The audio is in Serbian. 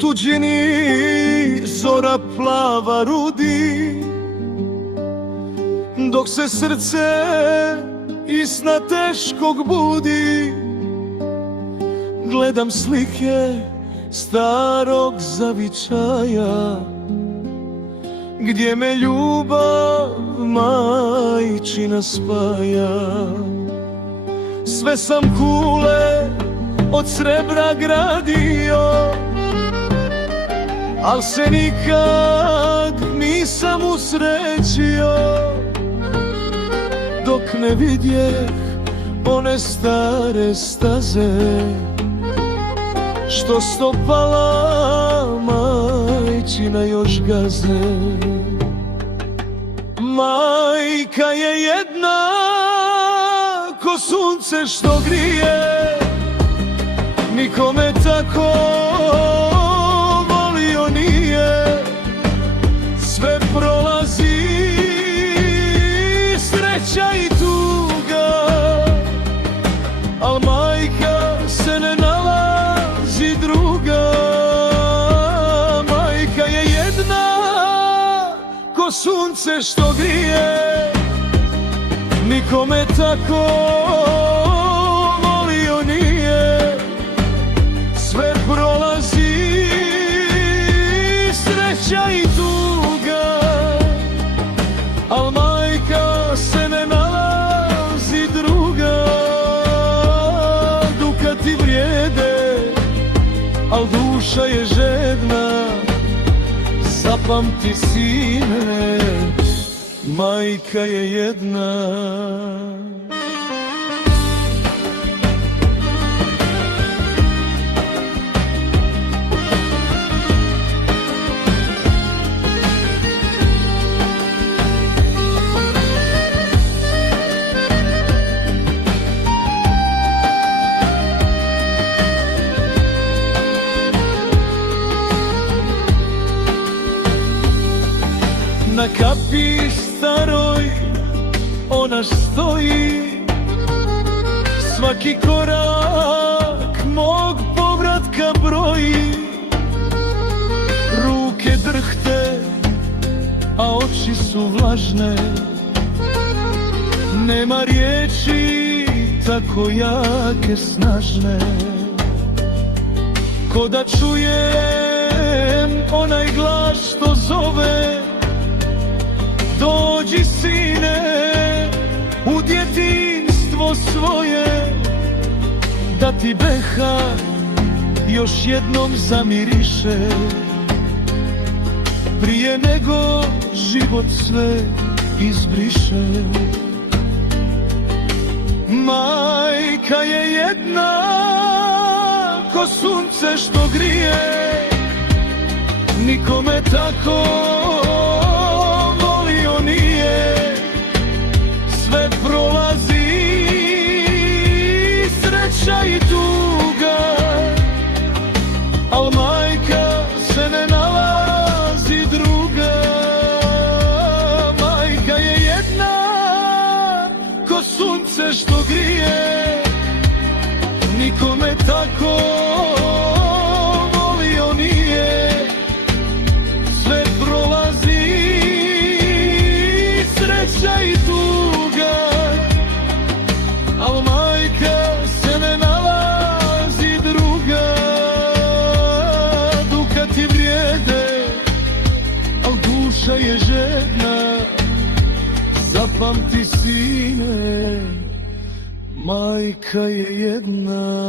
tuđini zora plava rudi, dok se srce iz sna teškog budi. Gledam slike starog zavičaja, gdje me ljubav majčina spaja. Sve sam kule od srebra gradio, al se nikad nisam usrećio, dok ne vidjeh one stare staze, što stopala majčina još gaze. Majka je jedna ko sunce što grije, nikome tako volio nije. Sve prolazi, sreća i tuga, al majka se ne nalazi druga. Majka je jedna ko sunce što grije, nikome tako volio nije. Sve prolazi, sreća i tuga, al majka se ne nalazi druga. Dukati vrijede, al duša je žedna. Zapamti sine, majka je jedna. Na kapi staroj ona stoji, svaki korak mog povratka broji. Ruke drhte, a oči su vlažne, nema riječi tako jake, snažne. Ko da čujem onaj glas što zove, dođi sine u djetinjstvo svoje, da ti beha još jednom zamiriše, prije nego život sve izbriše. Majka je jedna ko sunce što grije, nikome tako nije. Sve prolazi, sreća i tuga, al majka se ne nalazi druga. Majka je jedna ko sunce što grije, nikome tako volio nije. Sve prolazi, sreća i tuga, al majka se ne nalazi druga. Dukati vrijede, al duša je žedna. Zapamti sine, majka je jedna.